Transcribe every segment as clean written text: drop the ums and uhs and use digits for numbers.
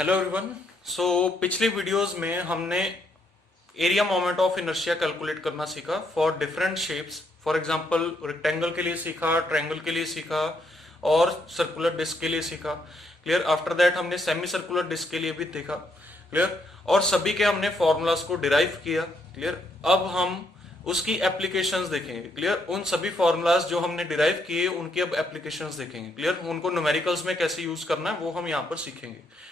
Hello everyone. सो पिछली videos में हमने area moment of inertia calculate करना सीखा for different shapes. For example rectangle के लिए सीखा, ट्रायंगल के लिए सीखा और सर्कुलर डिस्क के लिए सीखा। क्लियर। आफ्टर दैट हमने सेमी सर्कुलर डिस्क के लिए भी देखा। क्लियर। और सभी के हमने फॉर्मूलाज को डिराइव किया। क्लियर। अब हम उसकी एप्लीकेशंस देखेंगे। क्लियर। उन सभी फॉर्मूलाज जो हमने डिराइव किए उनकी अब एप्लीकेशंस देखेंगे। क्लियर। उनको न्यूमेरिकल्स में कैसे यूज करना है वो हम यहाँ पर सीखेंगे।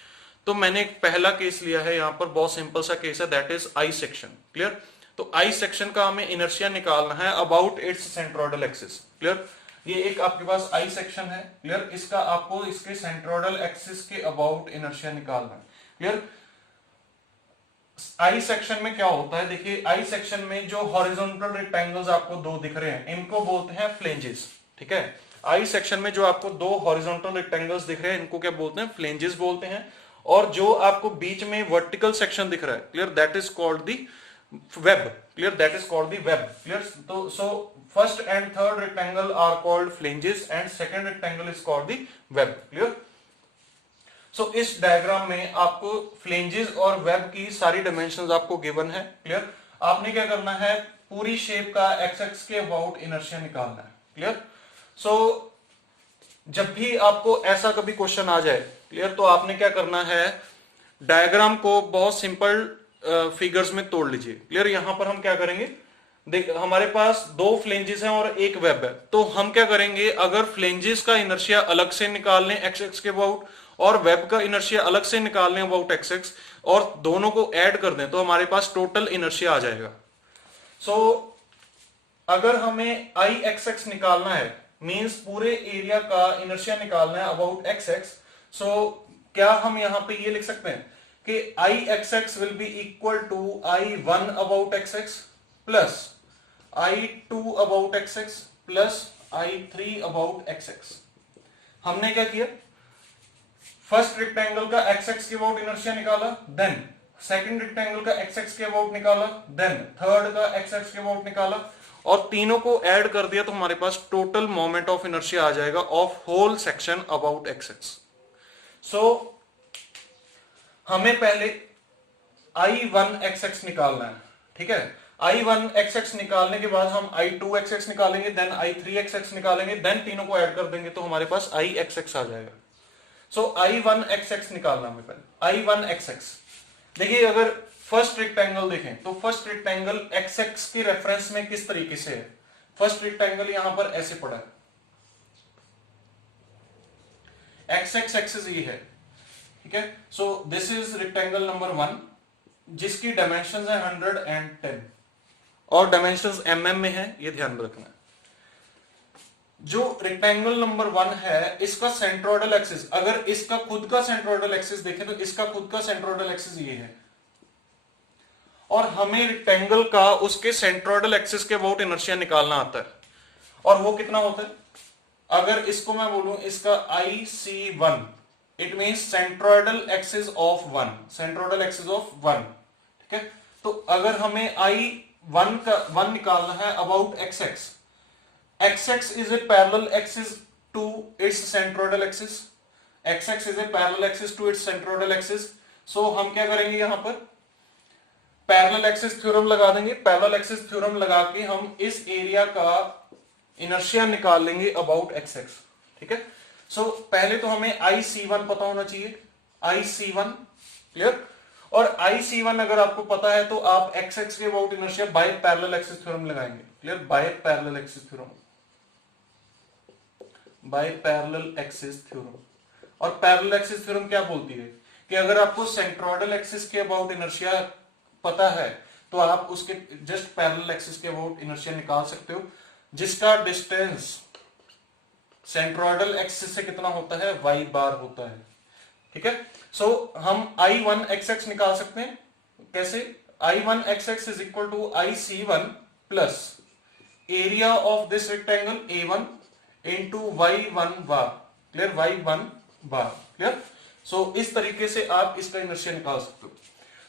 तो मैंने एक पहला केस लिया है यहाँ पर, बहुत सिंपल सा केस है, that is I section. Clear. तो आई सेक्शन का हमें इनर्शिया निकालना है about it's centroidal axis. Clear. ये एक आपके पास आई सेक्शन है। क्लियर। इसका आपको इसके सेंट्रोइडल एक्सिस के अबाउट इनर्शिया निकालना है। क्लियर। आई सेक्शन में क्या होता है, देखिए आई सेक्शन में जो हॉरिजॉन्टल रेक्टेंगल्स आपको दो दिख रहे हैं इनको बोलते हैं फ्लेंजेस। ठीक है। आई सेक्शन में जो आपको दो हॉरिजॉन्टल रेक्टेंगल्स दिख रहे हैं इनको क्या बोलते हैं, फ्लेंजेस बोलते हैं। और जो आपको बीच में वर्टिकल सेक्शन दिख रहा है, clear, that is called the web. Clear. That is called the web. Clear. तो so first and third rectangle are called flanges and second rectangle is called the web. Clear. So इस diagram में आपको flanges और web की सारी dimensions आपको given है। Clear. आपने क्या करना है, पूरी शेप का एक्स एक्स के अबाउट इनर्शिया निकालना है। क्लियर। सो जब भी आपको ऐसा कभी क्वेश्चन आ जाए, क्लियर, तो आपने क्या करना है, डायग्राम को बहुत सिंपल फिगर्स में तोड़ लीजिए। क्लियर। यहां पर हम क्या करेंगे, देख हमारे पास दो फ्लेंजेस हैं और एक वेब है, तो हम क्या करेंगे, अगर फ्लेंजेस का इनर्शिया अलग से निकाल लें एक्स एक्स के अबाउट और वेब का इनर्शिया अलग से निकाल लें अबाउट एक्स एक्स और दोनों को ऐड कर दें तो हमारे पास टोटल इनर्शिया आ जाएगा। सो अगर हमें आई एक्स एक्स निकालना है, मींस पूरे एरिया का इनर्शिया निकालना है अबाउट एक्स एक्स, सो क्या हम यहां पे ये लिख सकते हैं कि I x x will be equal to I one about x x plus I two about x x plus I three about x x. हमने क्या किया, फर्स्ट रेक्टेंगल का एक्स एक्स के अबाउट इनर्शिया निकाला, देन सेकंड रेक्टेंगल का x x के about निकाला, then third का एक्स एक्स के अबाउट निकाला और तीनों को ऐड कर दिया तो हमारे पास टोटल मोमेंट ऑफ इनर्शिया आ जाएगा of whole section about x x. So हमें पहले आई वन एक्स एक्स निकालना है। ठीक है। आई वन एक्स एक्स निकालने के बाद हम आई टू एक्स एक्स निकालेंगे, then I three x x निकालेंगे, देन तीनों को ऐड कर देंगे तो हमारे पास आई एक्स एक्स आ जाएगा। सो आई वन एक्स एक्स निकालना हमें पहले, आई वन एक्स एक्स। देखिए अगर फर्स्ट रेक्टेंगल देखें तो फर्स्ट रेक्टेंगल एक्स एक्स के रेफरेंस में किस तरीके से है, फर्स्ट रेक्टेंगल यहां पर ऐसे पड़ा है, एक्स एक्स एक्सिस ये है। ठीक है। So this is rectangle number one जिसकी डायमेंशंस है 110 और डायमेंशंस mm में है, ये ध्यान में रखना है। जो रेक्टेंगल नंबर वन है इसका सेंट्रोइडल एक्सिस, अगर इसका खुद का सेंट्रोइडल एक्सिस देखें तो इसका खुद का सेंट्रोइडल एक्सिस ये है और हमें रेक्टेंगल का उसके सेंट्रोइडल एक्सिस के अबाउट इनर्शिया निकालना आता है और वो कितना होता है, अगर इसको मैं बोलूं इसका I C one, it means centroidal axis of one, centroidal axis of one. ठीक है। तो अगर हमें आई वन का वन निकालना है about x x, x x is a parallel axis to its centroidal axis, x x is a parallel axis to its centroidal axis. So हम क्या करेंगे, यहां पर पैरेलल एक्सिस थ्योरम लगा देंगे, पैरेलल एक्सिस थ्योरम लगा के हम इस एरिया का इनर्शिया निकाल लेंगे अबाउट एक्स एक्स। ठीक है। सो पहले तो हमें आई सी वन पता होना चाहिए, आई सी वन। क्लियर। और आई सी वन अगर आपको पता है तो आप एक्स एक्स के about inertia by parallel axis theorem लगाएंगे। Clear. By parallel axis theorem, by parallel axis theorem. और पैरेलल एक्सिस थ्योरम क्या बोलती है कि अगर आपको सेंट्रोइडल एक्सिस के अबाउट इनर्शिया पता है तो आप उसके जस्ट पैरेलल एक्सिस के अबाउट इनर्शिया निकाल सकते हो जिसका डिस्टेंस सेंट्रोइडल एक्सिस से कितना होता है, y बार होता है। ठीक है। सो हम आई वन एक्स एक्स निकाल सकते हैं, कैसे, I one x x is equal to I C one plus area of this rectangle a one into y one bar. Clear. Y one bar. Clear. So इस तरीके से आप इसका इनर्शिया निकाल सकते हो।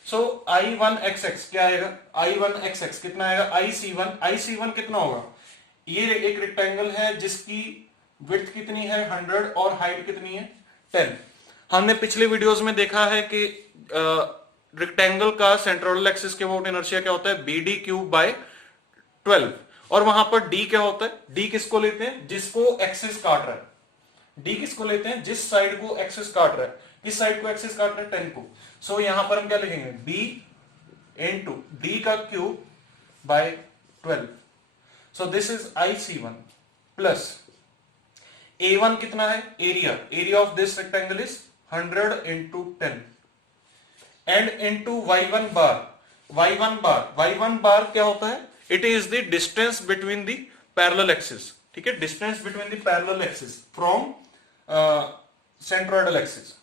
So I one x x क्या आएगा, आई वन एक्स एक्स कितना आएगा, आई सी वन कितना होगा, ये एक रेक्टेंगल है जिसकी विड्थ कितनी है 100 और हाइट कितनी है 10। हमने पिछले वीडियोस में देखा है कि रेक्टेंगल का सेंट्रोइडल एक्सिस के अबाउट इनर्शिया क्या होता है, BD क्यूब बाय 12, और वहां पर D क्या होता है, D किसको लेते हैं, जिसको एक्सिस काट रहा है, D किसको लेते हैं, जिस साइड को एक्सिस काट रहा है, किस साइड को एक्सिस काट रहा है, 10 को। सो यहां पर हम क्या लिखेंगे, B इंटू D का cube by 12। So this is IC1 plus A1 कितना है, area of this rectangle is 100 into 10 and into y1 बार क्या होता है, it is the distance between the parallel axis, ठीक है, distance between the parallel axis from centroidal axis,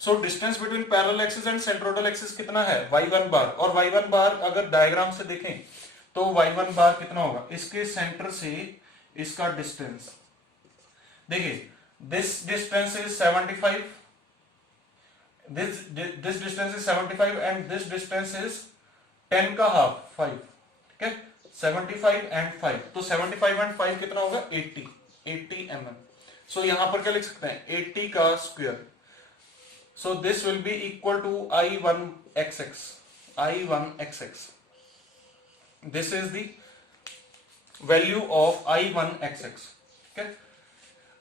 so distance between parallel axis and centroidal axis कितना है, y1 बार, और y1 बार अगर diagram से देखें तो y1 बार कितना होगा, इसके सेंटर से इसका डिस्टेंस देखिए, this distance is 75, this distance is 75 and this distance is 10 का हाफ 5, ठीक है, 75 and 5, तो 75 and 5 कितना होगा, 80 mm। सो यहां पर क्या लिख सकते हैं, 80 का square, so this will be equal to I1xx, this is the value of I1xx, ठीक है।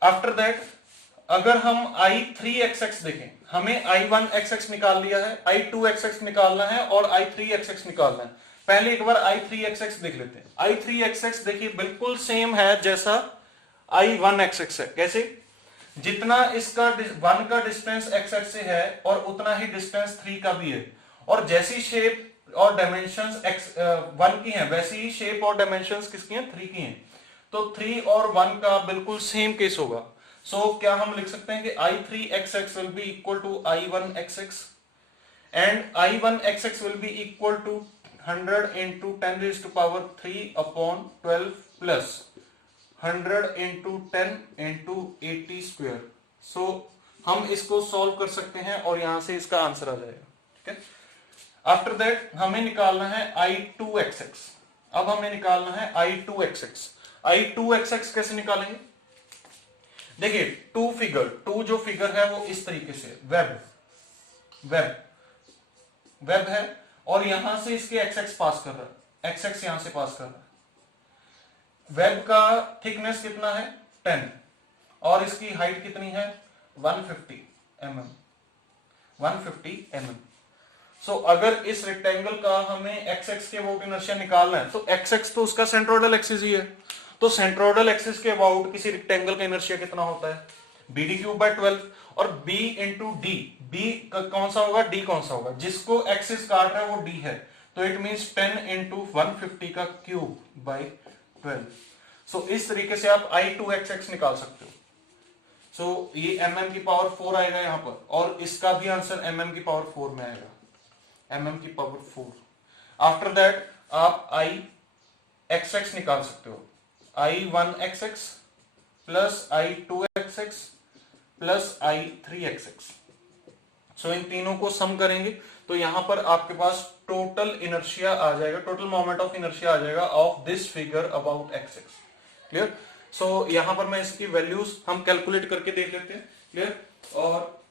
आफ्टर दैट अगर हम I3xx देखें, हमें I1xx निकाल लिया है, I2xx निकालना है और I3xx निकालना है। पहले एक बार I3xx देख लेते हैं। I3xx देखिए बिल्कुल सेम है जैसा I1xx है। कैसे, जितना इसका 1 का डिस्टेंस x एक्स से है और उतना ही डिस्टेंस 3 का भी है, और जैसी शेप और डायमेंशंस x 1 की हैं वैसी ही शेप और डायमेंशंस किसकी हैं, 3 की हैं। तो 3 और 1 का बिल्कुल सेम केस होगा। सो क्या हम लिख सकते हैं कि I3xx will be equal to I1xx and I1xx will be equal to 100 into 10 raised to power 3 upon 12 plus 100 into 10 into 80 square। सो हम इसको सॉल्व कर सकते हैं और यहां से इसका आंसर आ जाएगा, ठीक है। आफ्टर दैट हमें निकालना है I2xx। अब हमें निकालना है I2xx। I2xx कैसे निकालेंगे, देखिए टू जो फिगर है वो इस तरीके से वेब है और यहां से इसके एक्स पास कर रहा है, एक्स यहां से पास कर रहा है। वेब का थिकनेस कितना है, 10, और इसकी हाइट कितनी है, 150 mm। सो अगर इस रेक्टेंगल का हमें एक्स के अबाउट इनर्शिया निकालना है तो एक्स तो उसका सेंट्रोइडल एक्सिस ही है, तो सेंट्रोइडल एक्सिस के अबाउट किसी रेक्टेंगल का इनर्शिया कितना होता है, BD क्यूब बाय 12, और B इंटू डी, B कौन सा होगा, D कौन सा होगा, जिसको एक्सिस काट रहा है वो D है, तो इट मींस 10 इंटू 150 का क्यूब बाय 12। सो इस तरीके से आप I2xx निकाल सकते हो। सो ये mm की पावर 4 आएगा यहां पर, और इसका भी आंसर mm की पावर 4 में आएगा, mm की पावर 4। आफ्टर दैट आप I(xx) निकाल सकते हो, I1xx plus I2xx plus I3xx। सो इन तीनों को सम करेंगे तो यहां पर आपके पास टोटल इनर्शिया आ जाएगा, टोटल मोमेंट ऑफ इनर्शिया आ जाएगा of this figure about xx। Clear. So यहां पर मैं इसकी वैल्यूज हम कैलकुलेट करके देख लेते हैं। क्लियर। और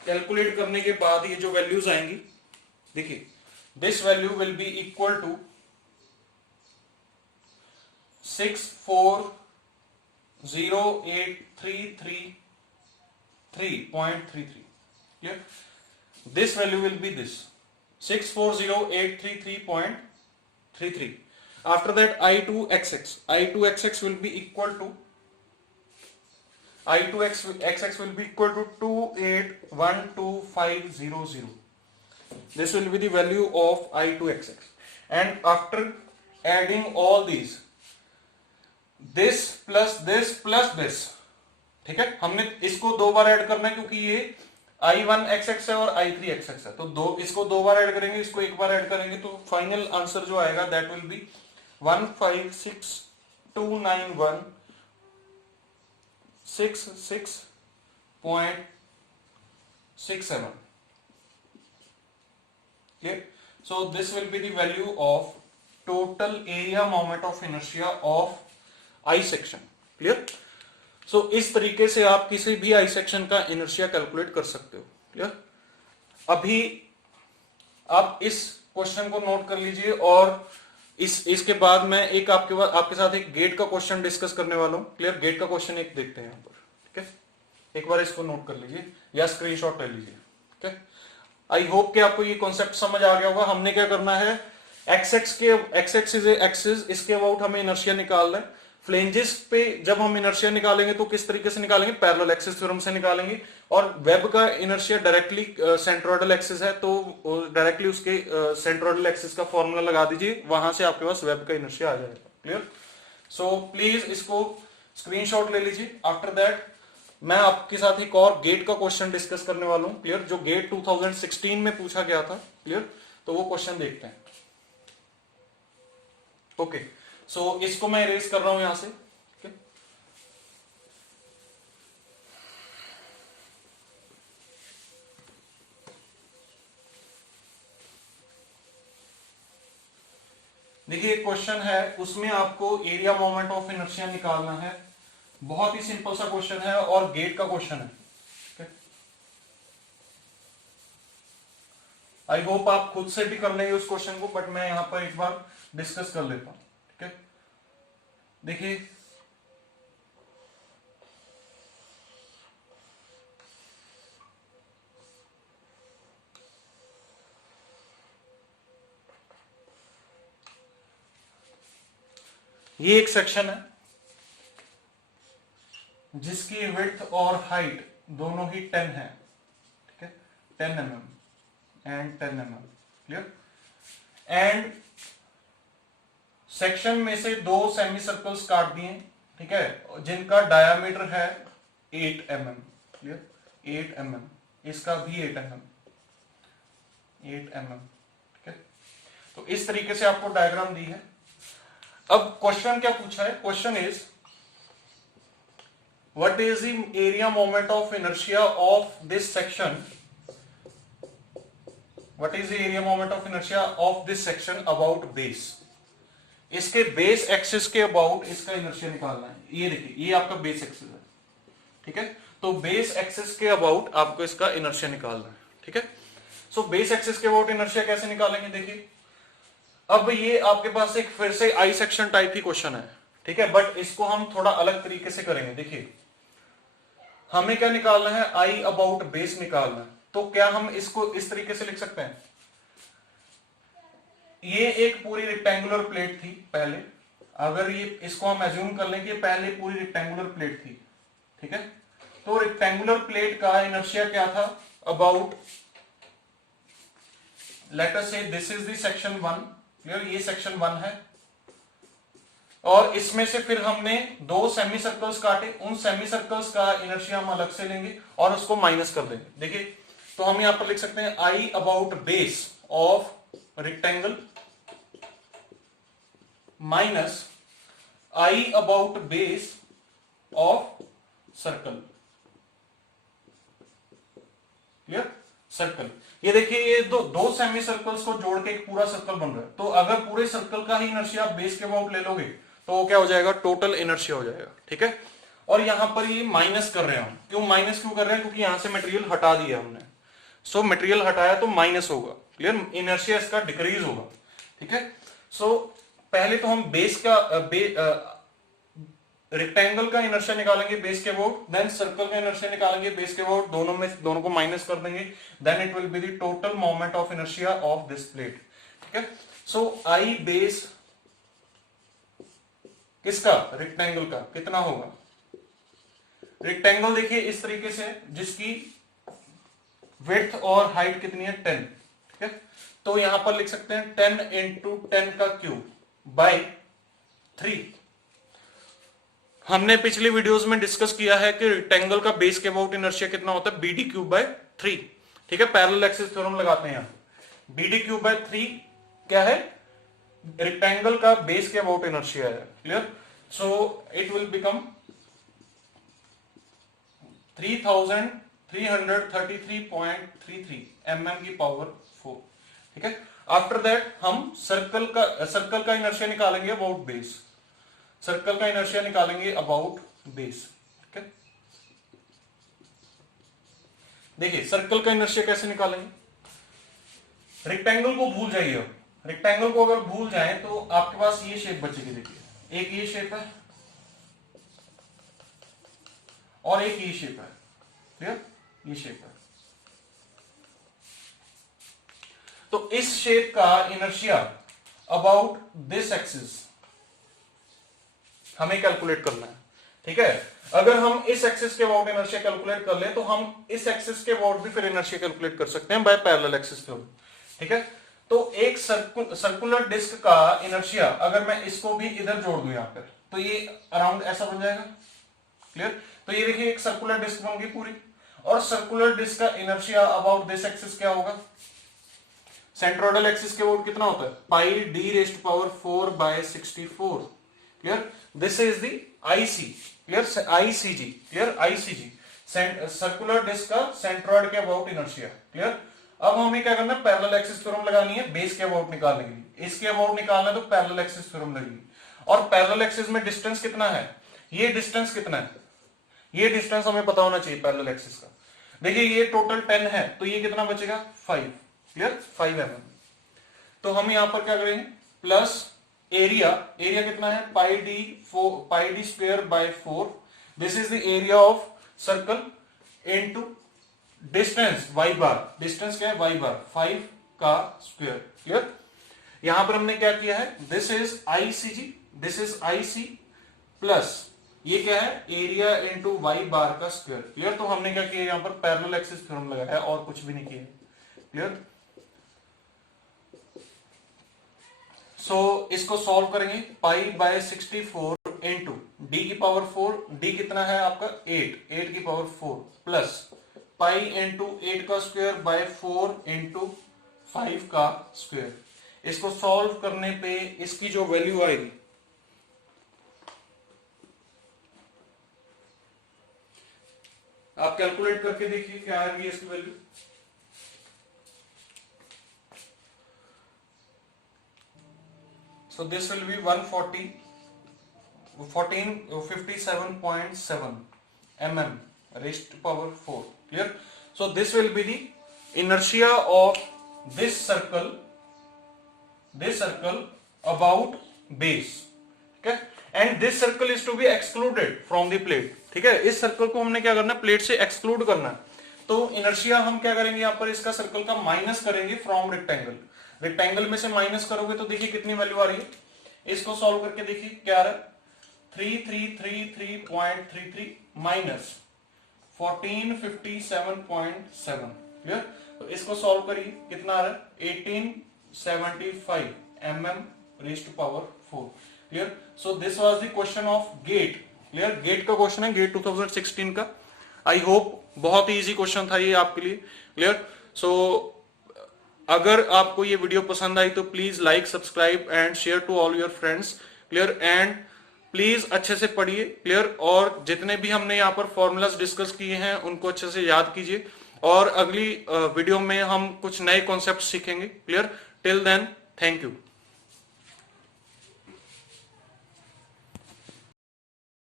कैलकुलेट करने के बाद ये जो वैल्यूज आएंगी, देखिए this value will be equal to 640,833.33। Clear? This value will be this 640,833.33. After that I2xx will be equal to 2812,500. This will be the value of I2xx, and after adding all these, this plus this plus this, ठीक है, हमने इसको दो बार add करना है क्योंकि ये I1xx है और I3xx है, तो इसको दो बार ऐड करेंगे, इसको एक बार ऐड करेंगे, तो फाइनल आंसर जो आएगा that will be 156,291.66.67. Okay, so this will be the value of total area moment of inertia of I section. Clear? So इस तरीके से आप किसी भी आई सेक्शन का इनर्शिया कैलकुलेट कर सकते हो। क्लियर? अभी आप इस क्वेश्चन को नोट कर लीजिए और इसके बाद मैं एक आपके साथ एक गेट का क्वेश्चन डिस्कस करने वाला हूं। क्लियर? गेट का क्वेश्चन एक देखते हैं यहां पर। ठीक है, एक बार इसको नोट कर लीजिए या स्क्रीनशॉट ले लीजिए। ठीक है, आई होप कि आपको ये कॉन्सेप्ट समझ आ गया होगा। हमने क्या करना है, एक्स एक्स इज एक्सिस, इसके अबाउट हमें इनर्शिया निकालना है। फ्लेंजेस पे जब हम इनर्शिया निकालेंगे तो किस तरीके से निकालेंगे, पैरेलल एक्सिस थ्योरम से निकालेंगे। और वेब का इनर्शिया डायरेक्टली सेंट्रोइडल एक्सिस है तो डायरेक्टली उसके सेंट्रोइडल एक्सिस का फॉर्मूला लगा दीजिए, वहां से आपके पास वेब का इनर्शिया आ जाएगा। क्लियर? सो प्लीज इसको स्क्रीनशॉट ले लीजिए। आफ्टर दैट मैं आपके साथ एक और गेट का क्वेश्चन डिस्कस करने वाला हूं। क्लियर? जो गेट 2016 में पूछा गया था। क्लियर? तो वो क्वेश्चन देखते हैं। ओके, सो इसको मैं इरेज कर रहा हूं यहां से। देखिए एक क्वेश्चन है, उसमें आपको एरिया मोमेंट ऑफ इनर्शिया निकालना है। बहुत ही सिंपल सा क्वेश्चन है और गेट का क्वेश्चन है। आई होप आप खुद से भी कर लेंगे उस क्वेश्चन को, बट मैं यहां पर एक बार डिस्कस कर लेता हूं। ठीक है, देखिए ये एक सेक्शन है जिसकी विड्थ और हाइट दोनों ही 10 है। ठीक है, 10 mm and 10 mm। Clear? And section में से दो सेमी सर्कल्स काट दिए। ठीक है, जिनका डायामीटर है 8 mm। क्लियर? 8 mm, इसका भी 8 mm। 8 mm। ठीक है, तो इस तरीके से आपको डायग्राम दी है। अब क्वेश्चन क्या पूछा है, question is what is the area moment of inertia of this section, what is the area moment of inertia of this section about base. इसके बेस एक्सिस के अबाउट इसका इनर्शिया निकालना है। ये देखिए, ये आपका बेस एक्सिस है। ठीक है, तो बेस एक्सिस के अबाउट आपको इसका इनर्शिया निकालना है। ठीक है, सो बेस एक्सिस के अबाउट इनर्शिया कैसे निकालेंगे, देखिए अब ये आपके पास एक फिर से I section type he question है। ठीक है, बट इसको हम थोड़ा अलग तरीके से करेंगे। देखिए हमें क्या निकालना है, आई अबाउट बेस निकालना है। तो क्या हम इसको इस तरीके से लिख सकते हैं, ये एक पूरी रेक्टेंगुलर प्लेट थी पहले, अगर ये इसको हम एज्यूम कर लें कि पहले पूरी रेक्टेंगुलर प्लेट थी। ठीक है, तो रेक्टेंगुलर प्लेट का इनर्शिया क्या था, अबाउट लेट अस से this is the section 1। Clear? ये सेक्शन 1 है और इसमें से फिर हमने दो सेमी सर्कल्स काटे, उन सेमी सर्कल्स का इनर्शिया हम अलग से लेंगे और उसको माइनस कर देंगे। देखिए तो हम यहां पर लिख सकते हैं आई about base of rectangle minus I about base of circle. Clear? Circle, ये देखिए ये दो सेमी सर्कल्स को जोड़ के एक पूरा सर्कल बन रहा है। तो अगर पूरे सर्कल का ही इनर्शिया आप बेस के अबाउट ले लोगे तो वो क्या हो जाएगा, टोटल इनर्शिया हो जाएगा। ठीक है, और यहां पर ये माइनस कर रहे हैं हम, क्यों माइनस क्यों कर रहे हैं, क्योंकि यहां से मटेरियल हटा दिया हमने। सो मटेरियल हटाया तो माइनस होगा। क्लियर? इनर्शिया इसका डिक्रीज होगा। ठीक है, सो पहले तो हम बेस का रेक्टेंगल का इनर्शिया निकालेंगे बेस के अबाउट, देन सर्कल का इनर्शिया निकालेंगे बेस के अबाउट, दोनों को माइनस कर देंगे, then it will be the total moment of inertia of this plate. ठीक है, सो आई बेस किसका, रेक्टेंगल का, कितना होगा, रेक्टेंगल देखिए इस तरीके से जिसकी विड्थ और हाइट कितनी है 10। ठीक है, तो यहां पर लिख सकते हैं 10 इंटू 10 का क्यूब बाई 3। हमने पिछली वीडियोस में डिस्कस किया है कि रेक्टेंगल का बेस के अबाउट इनर्शिया कितना होता है, BD क्यूब बाय 3। ठीक है, पैरेलल एक्सिस थ्योरम लगाते हैं यहां। BD क्यूब बाय 3 क्या है, रेक्टेंगल का बेस के अबाउट इनर्शिया है। Clear? So it will become 3333.33 mm की पावर 4। ठीक है, आफ्टर दैट हम सर्कल का इनर्शिया निकालेंगे अबाउट बेस। सर्कल का इनर्शिया निकालेंगे अबाउट बेस। ठीक है, देखिए सर्कल का इनर्शिया कैसे निकालेंगे। रेक्टेंगल को भूल जाइए, रेक्टेंगल को अगर भूल जाए तो आपके पास ये शेप बचेगी। देखिए एक ये शेप है और एक ये शेप है, क्लियर, ये शेप है। तो इस शेप का इनर्शिया अबाउट दिस एक्सिस हमें कैलकुलेट करना है। ठीक है, अगर हम इस एक्सिस के अबाउट इनर्शिया कैलकुलेट कर ले तो हम इस एक्सिस के अबाउट भी फिर इनर्शिया कैलकुलेट कर सकते हैं बाय पैरेलल एक्सिस थ्योरम। ठीक है, तो एक सर्कुलर डिस्क का इनर्शिया अगर मैं इसको भी इधर जोड़ दूं यहां पर तो ये अराउंड ऐसा बन जाएगा। क्लियर, तो ये देखिए एक सर्कुलर डिस्क बन गई पूरी, और सर्कुलर डिस्क का इनर्शिया अबाउट दिस एक्सिस क्या होगा, सेंट्रोइडल एक्सिस के अबाउट कितना होता है, pi d raised to power 4/64। Clear, this is the IC, clear, ICG, clear, ICG circular disc का सेंट्रोइड के अबाउट इनर्शिया। क्लियर, अब हमें क्या करना है, पैरेलल एक्सिस थ्योरम लगानी है बेस के अबाउट निकालने के लिए। इसके अबाउट निकालना है तो पैरेलल एक्सिस थ्योरम लगेगी, और पैरेलल एक्सिस में डिस्टेंस कितना है, ये डिस्टेंस कितना है, ये डिस्टेंस हमें पता होना चाहिए पैरेलल एक्सिस का। देखिए ये टोटल 10 है तो ये कितना बचेगा 5, क्लियर, 5 mm। तो हम यहां पर क्या करेंगे, प्लस एरिया, एरिया कितना है pi d square by 4, this is the area of circle into distance y bar, distance क्या है y बार 5 का स्क्वायर। क्लियर, यहां पर हमने क्या किया है, this is ICG, this is IC plus ये क्या है एरिया इनटू y बार का स्क्वायर। क्लियर, तो हमने क्या किया यहां पर पैरेलल एक्सिस थ्योरम लगाया है और कुछ भी नहीं किया। क्लियर, सो इसको सॉल्व करेंगे, पाई बाय 64 इंटू डी की पावर 4, डी कितना है आपका 8 की पावर 4 प्लस पाई इंटू 8 का स्क्वायर बाय 4 इंटू 5 का स्क्वायर। इसको सॉल्व करने पे इसकी जो वैल्यू आएगी, आप कैलकुलेट करके देखिए क्या आएगी इसकी value. So this will be 1457.7 mm raised to power 4. Clear? So this will be the inertia of this circle about base. Okay? And this circle is to be excluded from the plate. ठीक है, इस circle को हमने क्या करना है, plate से exclude करना है। तो इनर्शिया हम क्या करेंगे यहाँ पर, इसका सर्कल का माइनस करेंगे फ्रॉम रेक्टेंगल। रेक्टेंगल में से माइनस करोगे तो देखिए कितनी वैल्यू आ रही है, इसको सॉल्व करके देखिए क्या आ रहा है, 3333.33 माइनस 1457.7। क्लियर, तो इसको सॉल्व करिए कितना आ रहा है 1875 mm raised to power 4। Clear, so this was the question of GATE. Clear, GATE का क्वेश्चन है, गेट 2016 का। आई होप बहुत ही इजी क्वेश्चन था ये आपके लिए। क्लियर, सो अगर आपको ये वीडियो पसंद आई तो please like, subscribe and share to all your friends. Clear, and please अच्छे से पढ़िए। क्लियर, और जितने भी हमने यहाँ पर फॉर्मूलाज डिस्कस किए हैं उनको अच्छे से याद कीजिए, और अगली वीडियो में हम कुछ नए कॉन्सेप्ट सीखेंगे। Clear, till then thank you.